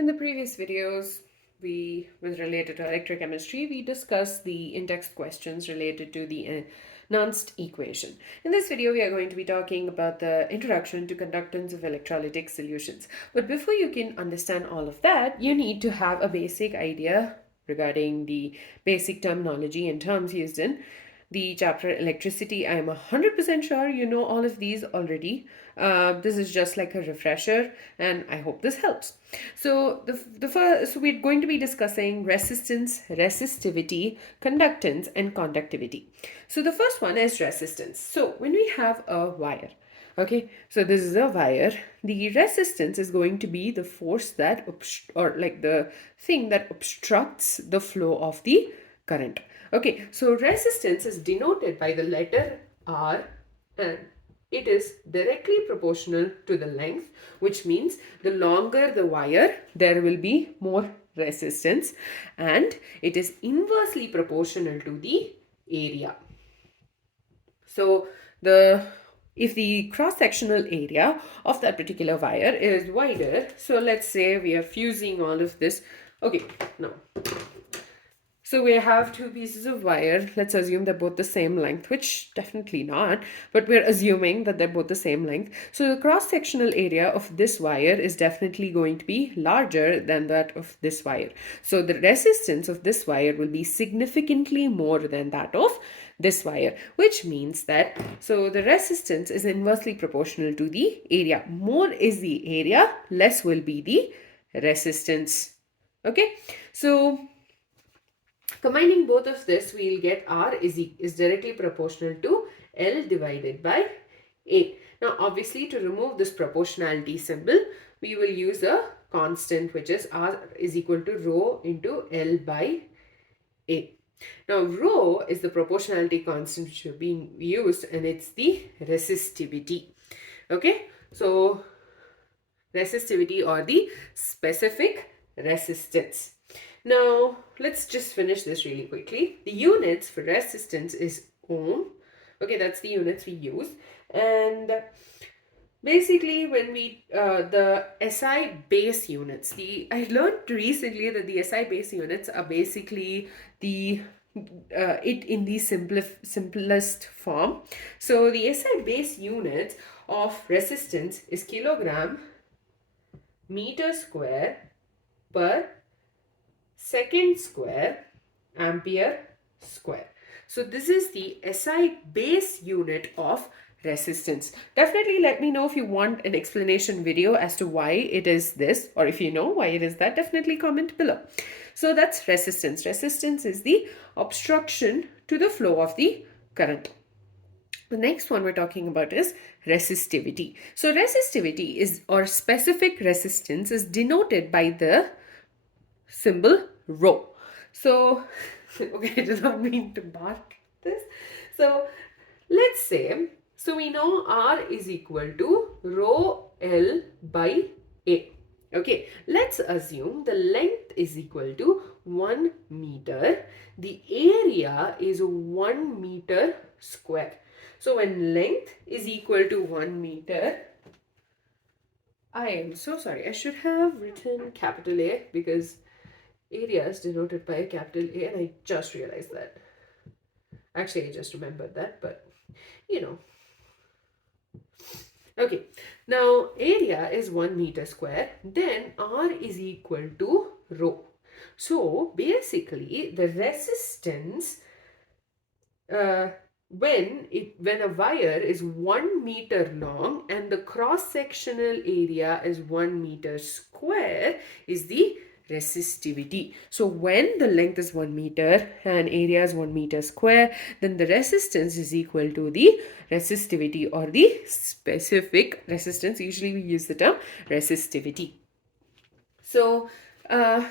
In the previous videos, with related to electrochemistry, we discussed the in-text questions related to the Nernst equation. In this video, we are going to be talking about the introduction to conductance of electrolytic solutions. But before you can understand all of that, you need to have a basic idea regarding the basic terminology and terms used in the chapter electricity. I am 100% sure you know all of these already. This is just like a refresher, and I hope this helps. So so we're going to be discussing resistance, resistivity, conductance, and conductivity. So the first one is resistance. So when we have a wire, okay, so this is a wire, the resistance is going to be the force that or like the thing that obstructs the flow of the current. Okay, so resistance is denoted by the letter R, and it is directly proportional to the length, which means the longer the wire, there will be more resistance, and it is inversely proportional to the area. So if the cross-sectional area of that particular wire is wider, so let's say we are fusing all of this. Okay, now so we have two pieces of wire. Let's assume they're both the same length, which definitely not, but we're assuming that they're both the same length. So the cross-sectional area of this wire is definitely going to be larger than that of this wire. So the resistance of this wire will be significantly more than that of this wire, which means that so the resistance is inversely proportional to the area. More is the area, less will be the resistance. Okay, so combining both of this, we'll get R is directly proportional to L divided by A. Now, obviously, to remove this proportionality symbol, we will use a constant, which is R is equal to rho into L by A. Now, rho is the proportionality constant which is being used, and it's the resistivity. Okay, so resistivity or the specific resistance. Now, let's just finish this really quickly. The units for resistance is ohm. Okay, that's the units we use. And basically, when we, the SI base units, I learned recently that the SI base units are basically it in the simplest form. So the SI base units of resistance is kilogram meter square per second square ampere square. So this is the SI base unit of resistance. Definitely let me know if you want an explanation video as to why it is this, or if you know why it is that, definitely comment below. So that's resistance. Resistance is the obstruction to the flow of the current. The next one we're talking about is resistivity. So resistivity is, or specific resistance, is denoted by the symbol rho. So, okay, I did not mean to mark this. So, let's say, so we know R is equal to rho L by A. Okay, let's assume the length is equal to 1 meter. The area is 1 meter square. So, when length is equal to 1 meter, I am so sorry. I should have written capital A because area is denoted by a capital A, and I just realized that. Actually, I just remembered that, but you know. Okay, now area is 1 meter square, then R is equal to rho. So basically, the resistance when a wire is 1 meter long and the cross-sectional area is 1 meter square is the resistivity. So when the length is 1 meter and area is 1 meter square, then the resistance is equal to the resistivity or the specific resistance. Usually we use the term resistivity. So rho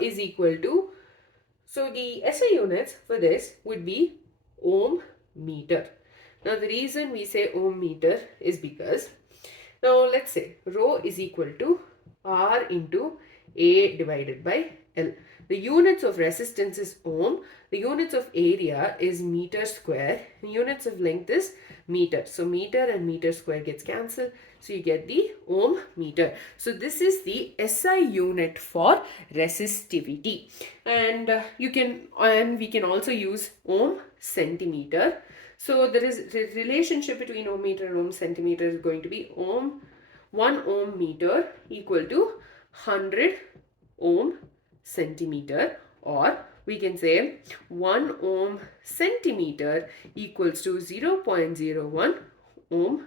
is equal to, so the SI units for this would be ohm meter. Now the reason we say ohm meter is because, now let's say rho is equal to R into A divided by L. The units of resistance is ohm. The units of area is meter square. The units of length is meter. So meter and meter square gets cancelled. So you get the ohm meter. So this is the SI unit for resistivity. And we can also use ohm centimeter. So there is the relationship between ohm meter and ohm centimeter is going to be 1 ohm meter equal to 100 ohm centimeter, or we can say 1 ohm centimeter equals to 0.01 ohm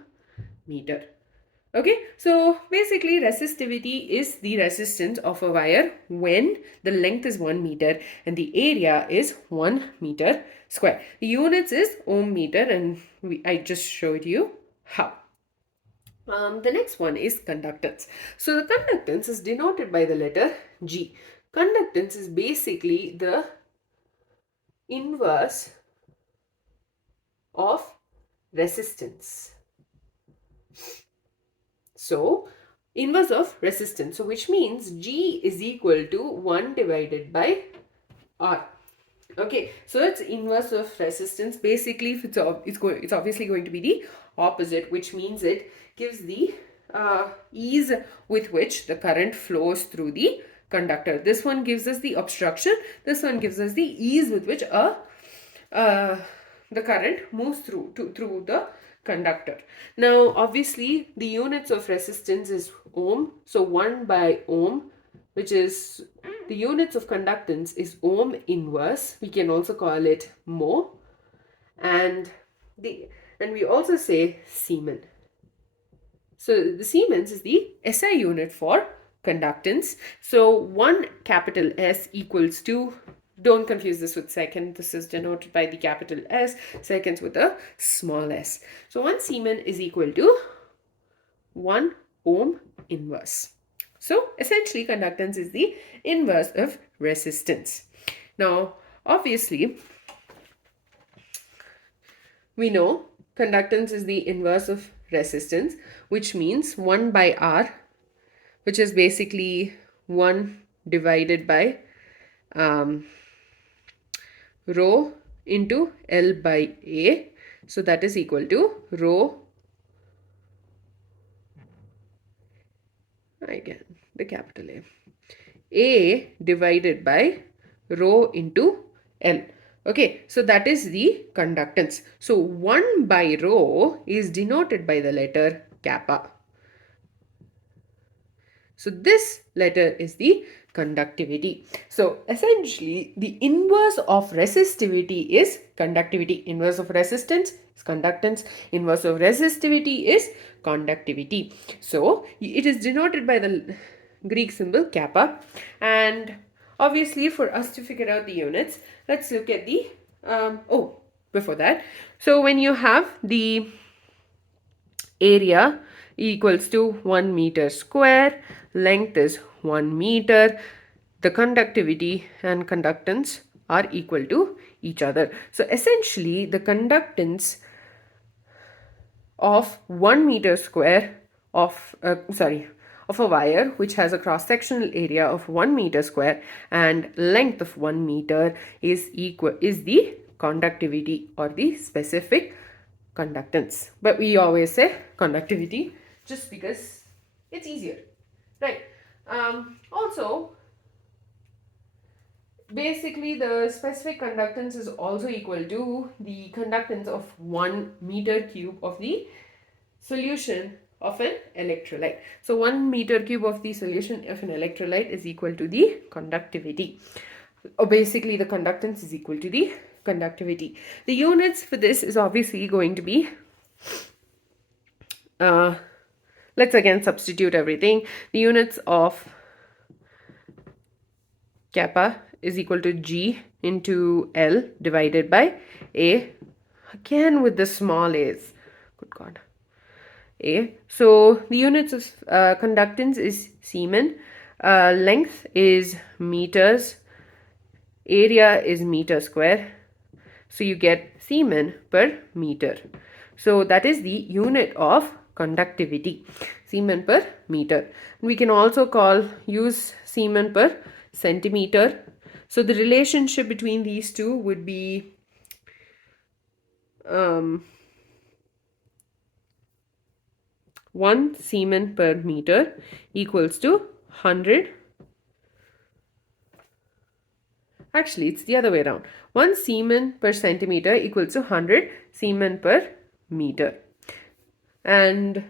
meter. Okay, so basically resistivity is the resistance of a wire when the length is 1 meter and the area is 1 meter square. The units is ohm meter, and I just showed you how. The next one is conductance. So the conductance is denoted by the letter G. Conductance is basically the inverse of resistance. So inverse of resistance. So which means G is equal to 1 divided by R. Okay, so it's inverse of resistance. Basically, if it's obviously going to be the opposite, which means it gives the ease with which the current flows through the conductor. This one gives us the obstruction. This one gives us the ease with which the current moves through the conductor. Now, obviously, the units of resistance is ohm. So 1 by ohm, which is the units of conductance is ohm inverse. We can also call it mho, and we also say Siemens. So the Siemens is the SI unit for conductance. So 1 capital S equals to, don't confuse this with second. This is denoted by the capital S, seconds with a small s. So 1 Siemens is equal to 1 ohm inverse. So essentially conductance is the inverse of resistance. Now, obviously, we know conductance is the inverse of resistance, which means 1 by R, which is basically 1 divided by rho into L by A. So that is equal to rho, again the capital A divided by rho into L. Okay, so that is the conductance. So 1 by rho is denoted by the letter kappa. So this letter is the conductivity. So essentially the inverse of resistivity is conductivity. Inverse of resistance is conductance. Inverse of resistivity is conductivity. So it is denoted by the Greek symbol kappa. And obviously for us to figure out the units, let's look at the before that. So when you have the area equals to 1 meter square, length is 1 meter, the conductivity and conductance are equal to each other. So essentially the conductance of 1 meter square of a wire which has a cross-sectional area of 1 meter square and length of 1 meter is the conductivity or the specific conductance. But we always say conductivity just because it's easier, right? Also, basically the specific conductance is also equal to the conductance of 1 meter cube of the solution of an electrolyte. So 1 meter cube of the solution of an electrolyte is equal to the conductivity. Or basically the conductance is equal to the conductivity. The units for this is obviously going to be, let's again substitute everything. The units of kappa is equal to G into L divided by A, again with the small a's, good God, A. So the units of conductance is Siemens, length is meters, area is meter square, so you get Siemens per meter. So that is the unit of conductivity, Siemens per meter. We can also use Siemens per centimeter. So the relationship between these two would be 1 Siemens per meter equals to 100. Actually, it's the other way around. 1 Siemens per centimeter equals to 100 Siemens per meter. And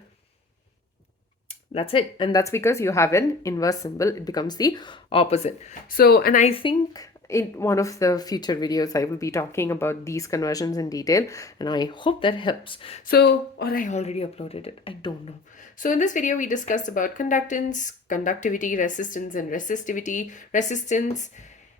that's it. And that's because you have an inverse symbol. It becomes the opposite. So, and I think in one of the future videos, I will be talking about these conversions in detail. And I hope that helps. So, or I already uploaded it. I don't know. So in this video, we discussed about conductance, conductivity, resistance, and resistivity. Resistance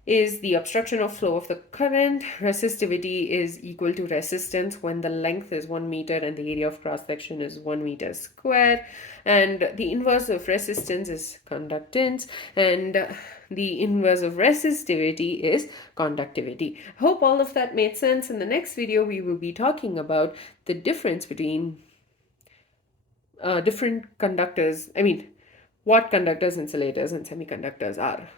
is the obstruction of flow of the current. Resistivity is equal to resistance when the length is 1 meter and the area of cross section is 1 meter square. And the inverse of resistance is conductance, and the inverse of resistivity is conductivity. I hope all of that made sense. In the next video, we will be talking about the difference between different conductors. I mean, what conductors, insulators, and semiconductors are.